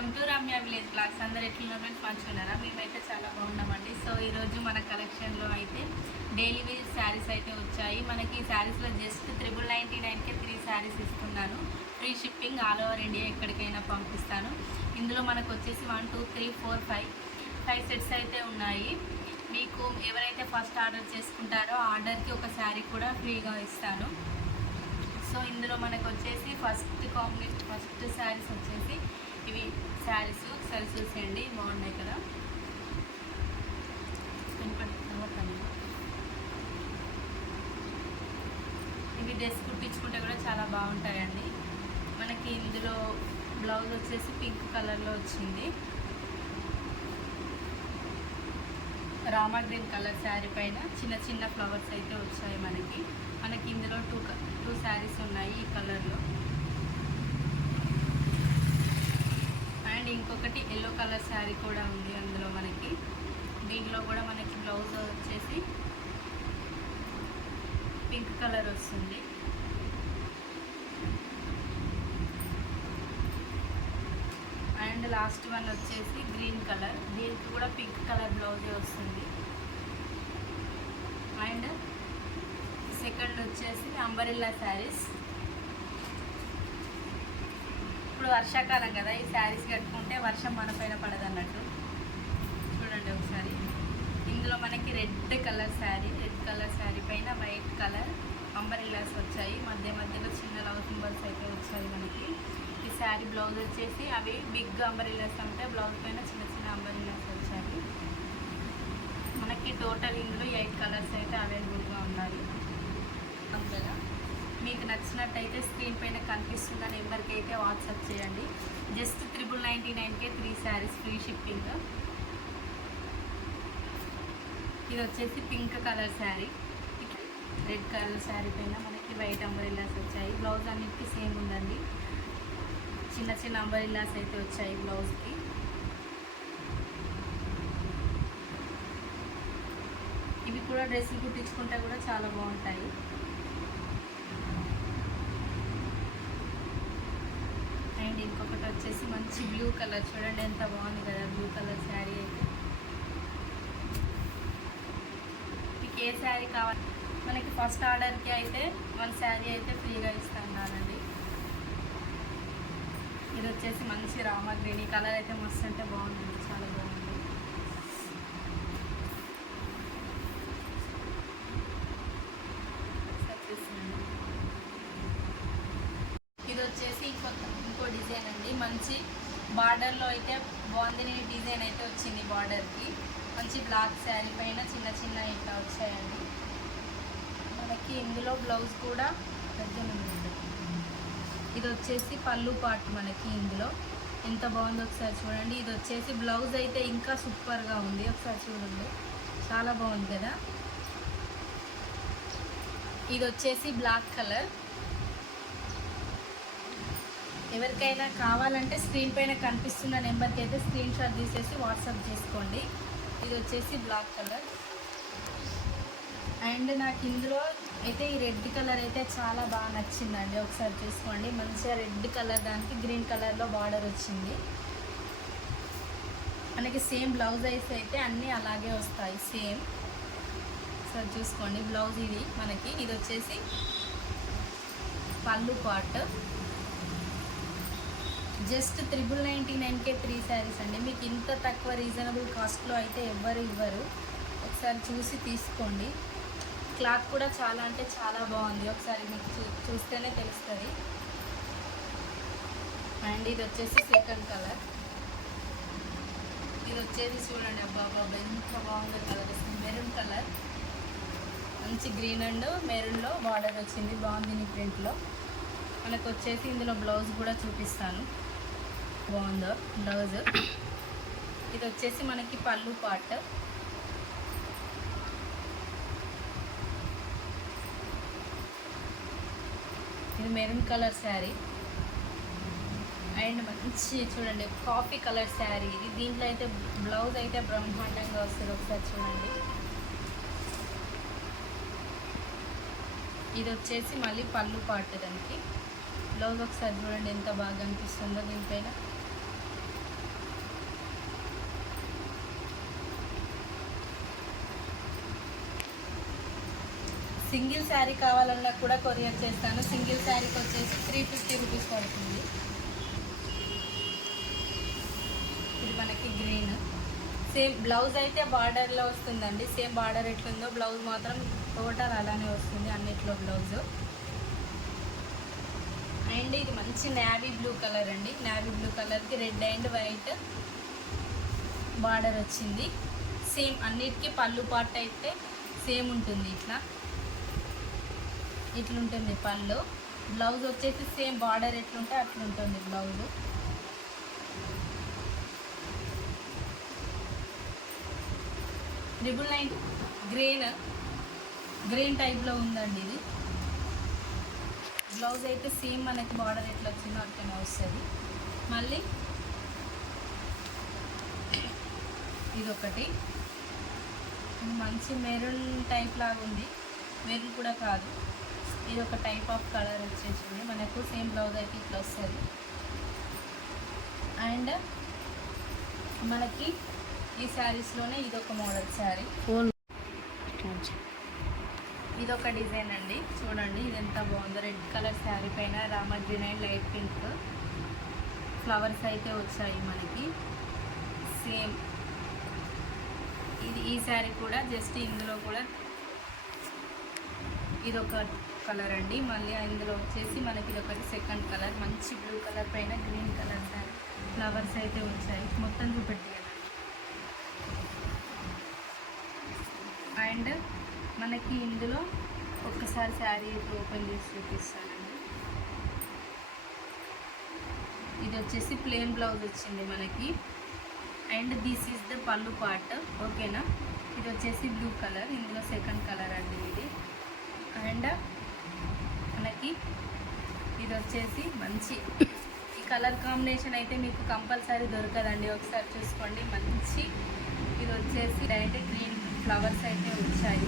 Welcome to Ramya village blogs. అందరు ఎట్లున్నారు friends? మంచిగున్నారా? మేమైతే చాలా బాగున్నామండి. సో ఈరోజు మన కలెక్షన్లో అయితే డైలీ వేర్ శారీస్ అయితే వచ్చాయి. మనకి ఈ శారీస్లో జస్ట్ 9999కే 3 శారీస్ ఇస్తున్నాను. Free shipping, all over India ఎక్కడికైనా పంపిస్తాను. ఇందులో మనకు వచ్చేసి 1 2 3 4 5 సెట్స్ అయితే ఉన్నాయి. మీకు ఎవరైతే ఫస్ట్ ఆర్డర్ చేసుకుంటారో ఆర్డర్కి ఒక శారీ కూడా ఫ్రీగా ఇస్తాను. సో ఇందులో మనకు వచ్చేసి ఫస్ట్ శారీస్ వచ్చేసి ఇవి శారీస్ ఒకసారి చూసేయండి, బాగున్నాయి కదా. ఇవి డ్రెస్ కుట్టించుకుంటే కూడా చాలా బాగుంటాయండి. మనకి ఇందులో బ్లౌజ్ వచ్చేసి పింక్ కలర్లో వచ్చింది. రామా గ్రీన్ కలర్ శారీ పైన చిన్న చిన్న ఫ్లవర్స్ అయితే వచ్చాయి. మనకి ఇందులో టూ శారీస్ ఉన్నాయి ఈ కలర్లో. అండ్ ఇంకొకటి ఎల్లో కలర్ శారీ కూడా ఉంది అందులో మనకి. దీంట్లో కూడా మనకి బ్లౌజ్ వచ్చేసి పింక్ కలర్ వస్తుంది. అండ్ లాస్ట్ వన్ వచ్చేసి గ్రీన్ కలర్, దీనికి కూడా పింక్ కలర్ బ్లౌజే వస్తుంది. అండ్ సెకండ్ వచ్చేసి అంబరిల్లా శారీస్. ఇప్పుడు వర్షాకాలం కదా, ఈ శారీస్ కట్టుకుంటే వర్షం మన పైన పడదన్నట్టు. చూడండి ఒకసారి. ఇందులో మనకి రెడ్ కలర్ శారీ పైన వైట్ కలర్ అంబరిల్లాస్ వచ్చాయి. మధ్యలో చిన్న లవ్ సింబల్స్ అయితే వచ్చాయి మనకి. ఈ శారీ బ్లౌజ్ వచ్చేసి అవి బిగ్ అంబరిల్లాస్ అంటే బ్లౌజ్ పైన చిన్న చిన్న అంబరిల్లాస్ వచ్చాయి. మనకి టోటల్ ఇందులో 8 కలర్స్ అయితే అవైలబుల్గా ఉన్నాయి. అందువల్ల మీకు నచ్చినట్టయితే స్క్రీన్ పైన కనిపిస్తున్న నెంబర్కి అయితే వాట్సాప్ చేయండి. జస్ట్ 9999కే 3 శారీస్ ఫ్రీ షిప్పింగ్. ఇది వచ్చేసి pink colour sari, red colour sari పైన మనకి వైట్ అంబరిల్లాస్ వచ్చాయి. బ్లౌజ్ అన్నిటికీ సేమ్ ఉందండి. చిన్న చిన్న అంబరిల్లాస్ అయితే వచ్చాయి బ్లౌజ్కి. ఇవి కూడా డ్రెస్సులు కుట్టించుకుంటే కూడా చాలా బాగుంటాయి. అండ్ ఇంకొకటి వచ్చేసి మంచి బ్లూ కలర్, చూడండి ఎంత బాగుంది కదా బ్లూ కలర్ శారీ అయితే. మీకు ఏ శారీ కావాలి? మనకి ఫస్ట్ ఆర్డర్కి అయితే 1 శారీ అయితే ఫ్రీగా ఇస్తున్నానండి. ఇది వచ్చేసి మంచి రామా గ్రీన్, ఈ కలర్ అయితే మస్తు అంటే బాగుంది, చాలా బాగుంది. ఇది వచ్చేసి ఇంకో డిజైన్ అండి. మంచి బార్డర్లో అయితే బాగుంది డిజైన్ అయితే వచ్చింది. బార్డర్కి మంచి బ్లాక్ శారీ పైన చిన్న చిన్న ఇట్లా వచ్చాయండి. మనకి ఇందులో బ్లౌజ్ కూడా ఉంది. ఇది వచ్చేసి పళ్ళు పార్ట్ మనకి. ఇందులో ఎంత బాగుందో ఒకసారి చూడండి. ఇది వచ్చేసి బ్లౌజ్ అయితే ఇంకా సూపర్గా ఉంది, ఒకసారి చూడండి, చాలా బాగుంది కదా. ఇది వచ్చేసి బ్లాక్ కలర్. ఎవరికైనా కావాలంటే స్క్రీన్ పైన కనిపిస్తున్న నెంబర్కి అయితే స్క్రీన్ షాట్ తీసేసి వాట్సాప్ చేసుకోండి. ఇది వచ్చేసి బ్లాక్ కలర్. అండ్ నాకు ఇందులో అయితే ఈ రెడ్ కలర్ అయితే చాలా బాగా నచ్చిందండి, ఒకసారి చూసుకోండి. మంచిగా రెడ్ కలర్ దానికి గ్రీన్ కలర్లో బార్డర్ వచ్చింది. మనకి సేమ్ బ్లౌజ్ అయితే అన్నీ అలాగే వస్తాయి సేమ్. ఒకసారి చూసుకోండి బ్లౌజ్ ఇది మనకి. ఇది వచ్చేసి పళ్ళు పార్ట్. జస్ట్ 9999కే 3 శారీస్ అండి. మీకు ఇంత తక్కువ రీజనబుల్ కాస్ట్లో అయితే ఎవ్వరు ఇవ్వరు. ఒకసారి చూసి తీసుకోండి. క్లాత్ కూడా చాలా అంటే చాలా బాగుంది, ఒకసారి మీకు చూస్తేనే తెలుస్తుంది. అండ్ ఇది వచ్చేసి సెకండ్ కలర్. ఇది వచ్చేసి చూడండి, అబ్బా ఎంత బాగుందో కలర్. మెరూన్ కలర్, మంచి గ్రీన్ అండ్ మెరూన్లో బార్డర్ వచ్చింది, బాగుంది ఈ ప్రింట్లో. మనకు వచ్చేసి ఇందులో బ్లౌజ్ కూడా చూపిస్తాను, బాగుందో బ్లౌజ్. ఇది వచ్చేసి మనకి పళ్ళు పార్ట్. ఇది మెరూన్ కలర్ శారీ. అండ్ మంచి చూడండి కాఫీ కలర్ శారీ ఇది. దీంట్లో అయితే బ్లౌజ్ అయితే బ్రహ్మాండంగా వస్తుంది, ఒకసారి చూడండి. ఇది వచ్చేసి మళ్ళీ పళ్ళు పార్ట్ దానికి. బ్లౌజ్ ఒకసారి చూడండి ఎంత బాగా అనిపిస్తుందో దీనిపైన. సింగిల్ శారీ కావాలన్నా కూడా కొరియర్ చేస్తాను. సింగిల్ శారీకి వచ్చేసి 350 రూపీస్ పడుతుంది. ఇది మనకి గ్రీన్. సేమ్ బ్లౌజ్ అయితే బార్డర్లో వస్తుందండి. సేమ్ బార్డర్ ఎట్లుందో బ్లౌజ్ మాత్రం టోటల్ అలానే వస్తుంది అన్నిట్లో బ్లౌజ్. అండ్ ఇది మంచి నేవీ బ్లూ కలర్ అండి. నేవీ బ్లూ కలర్కి రెడ్ అండ్ వైట్ బార్డర్ వచ్చింది. సేమ్ అన్నిటికీ పళ్ళు పార్ట్ అయితే సేమ్ ఉంటుంది. ఇట్లుంటుంది పళ్ళు. బ్లౌజ్ వచ్చేసి సేమ్ బార్డర్ ఎట్లుంటే అట్లుంటుంది బ్లౌజ్. $999 గ్రీన్ టైప్లో ఉందండి ఇది. బ్లౌజ్ అయితే సేమ్ మనకి బార్డర్ ఎట్లా వచ్చిందో అట్లనే వస్తుంది. మళ్ళీ ఇదొకటి మంచి మెరూన్ టైప్ లాగా ఉంది. మెరూన్ కూడా కాదు, ఇది ఒక టైప్ ఆఫ్ కలర్ వచ్చేసింది మనకు. సేమ్ బ్లౌజ్ అయితే ఇట్లా వస్తుంది. అండ్ మనకి ఈ శారీస్లోనే ఇదొక మోడల్ శారీ. ఇదొక డిజైన్ అండి. చూడండి ఇది ఎంత బాగుందో. రెడ్ కలర్ శారీ పైన Rama green and light pink flowers అయితే వచ్చాయి మనకి. సేమ్ ఇది ఈ శారీ కూడా జస్ట్ ఇందులో కూడా ఇదొక కలర్ అండి. మళ్ళీ ఇందులో వచ్చేసి మనకి ఇదొకటి సెకండ్ కలర్. మంచి బ్లూ కలర్ పైన గ్రీన్ కలర్ శారీ ఫ్లవర్స్ అయితే వచ్చాయి. మొత్తం చూపెట్టి అండ్ మనకి ఇందులో ఒక్కసారి శారీ అయితే ఓపెన్ చేసి చూపిస్తానండి. ఇది వచ్చేసి ప్లెయిన్ బ్లౌజ్ వచ్చింది మనకి. అండ్ దిస్ ఈజ్ ద పళ్ళు పార్ట్. ఓకేనా. ఇది వచ్చేసి బ్లూ కలర్, ఇందులో సెకండ్ కలర్ అండి ఇది. అండ్ మనకి ఇది వచ్చేసి మంచి ఈ కలర్ కాంబినేషన్ అయితే మీకు కంపల్సరీ దొరకదండి. ఒకసారి చూసుకోండి. మంచి ఇది వచ్చేసి డైరెక్ట్ గ్రీన్ ఫ్లవర్స్ అయితే వచ్చాయి.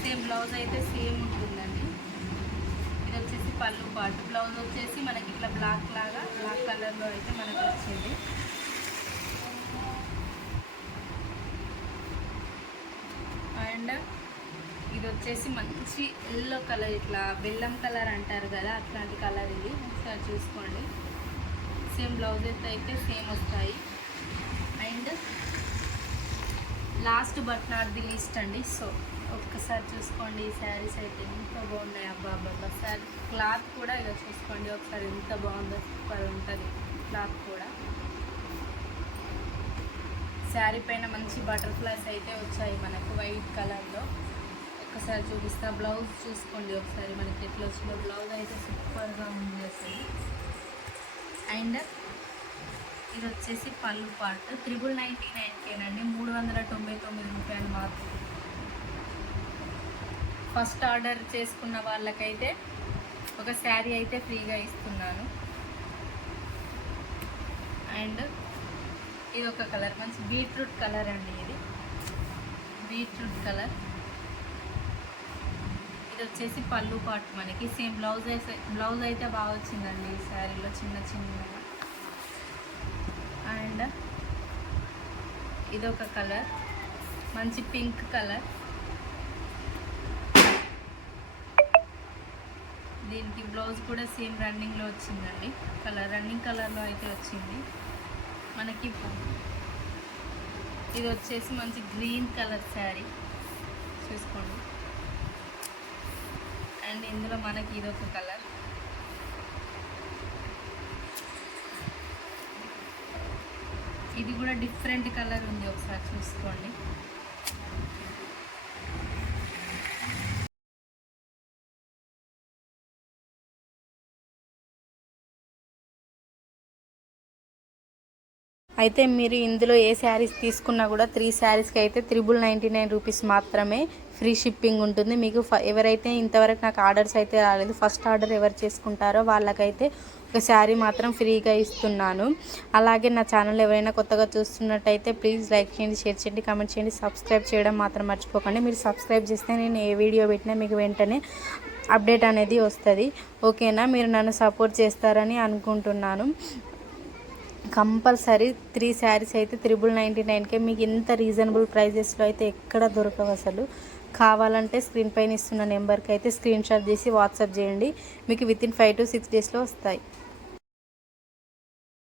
సేమ్ బ్లౌజ్ అయితే సేమ్ ఉంటుందండి. ఇది వచ్చేసి పళ్ళు పార్ట్. బ్లౌజ్ వచ్చేసి మనకి ఇట్లా బ్లాక్ కలర్లో అయితే మనకు వచ్చింది. అండ్ ఇది వచ్చేసి మంచి ఎల్లో కలర్, ఇట్లా బెల్లం కలర్ అంటారు కదా, అట్లాంటి కలర్ ఇది. ఒకసారి చూసుకోండి. సేమ్ బ్లౌజెస్ అయితే సేమ్ వస్తాయి. And last but not the least అండి. సో ఒక్కసారి చూసుకోండి. ఈ శారీస్ అయితే ఎంత బాగున్నాయి. అబ్బా సార్ క్లాత్ కూడా ఇలా చూసుకోండి ఒకసారి ఎంత బాగుందో. సూపర్ ఉంటుంది క్లాత్ కూడా. శారీ పైన మంచి బటర్ఫ్లైస్ అయితే వచ్చాయి మనకు వైట్ కలర్లో. ఒక్కసారి చూపిస్తా. బ్లౌజ్ చూసుకోండి ఒకసారి మనకి ఎట్లా వచ్చిందో. బ్లౌజ్ అయితే సూపర్గా ఉంది అసలు. అండ్ ఇది వచ్చేసి పళ్ళు పార్ట్. 399కేనండి. 399 రూపాయలు మాత్రం. ఫస్ట్ ఆర్డర్ చేసుకున్న వాళ్ళకైతే ఒక శారీ అయితే ఫ్రీగా ఇస్తున్నాను. అండ్ ఇది ఒక కలర్, మంచి బీట్రూట్ కలర్ అండి. ఇది బీట్రూట్ కలర్. ఇది వచ్చేసి పళ్ళు పార్ట్ మనకి. సేమ్ బ్లౌజ్ అయితే బాగా వచ్చిందండి ఈ శారీలో, చిన్నగా. అండ్ ఇదొక కలర్, మంచి పింక్ కలర్. దీనికి బ్లౌజ్ కూడా సేమ్ రన్నింగ్లో వచ్చిందండి. రన్నింగ్ కలర్లో అయితే వచ్చింది మనకి. ఇది వచ్చేసి మంచి గ్రీన్ కలర్ శారీ చూసుకోండి. అండ్ ఇందులో మనకి ఇదొక కలర్. ఇది కూడా డిఫరెంట్ కలర్ ఉంది, ఒకసారి చూసుకోండి. అయితే మీరు ఇందులో ఏ శారీస్ తీసుకున్నా కూడా 3 శారీస్కి అయితే 399 రూపీస్ మాత్రమే ఫ్రీ షిప్పింగ్ ఉంటుంది. మీకు ఎవరైతే ఇంతవరకు నాకు ఆర్డర్స్ అయితే రాలేదు, ఫస్ట్ ఆర్డర్ ఎవరు చేసుకుంటారో వాళ్ళకైతే ఒక శారీ మాత్రం ఫ్రీగా ఇస్తున్నాను. అలాగే నా ఛానల్ ఎవరైనా కొత్తగా చూస్తున్నట్టయితే ప్లీజ్ లైక్ చేయండి, షేర్ చేయండి, కామెంట్ చేయండి, సబ్స్క్రైబ్ చేయడం మాత్రం మర్చిపోకండి. మీరు సబ్స్క్రైబ్ చేస్తే నేను ఏ వీడియో పెట్టినా మీకు వెంటనే అప్డేట్ అనేది వస్తుంది. ఓకేనా. మీరు నన్ను సపోర్ట్ చేస్తారని అనుకుంటున్నాను. కంపల్సరీ 3 శారీస్ అయితే 999కే మీకు ఇంత రీజనబుల్ ప్రైజెస్లో అయితే ఎక్కడ దొరకవు అసలు. కావాలంటే స్క్రీన్ పైన ఇస్తున్న నెంబర్కి అయితే స్క్రీన్ షాట్ చేసి వాట్సాప్ చేయండి, మీకు వితిన్ 5 to 6 డేస్లో వస్తాయి.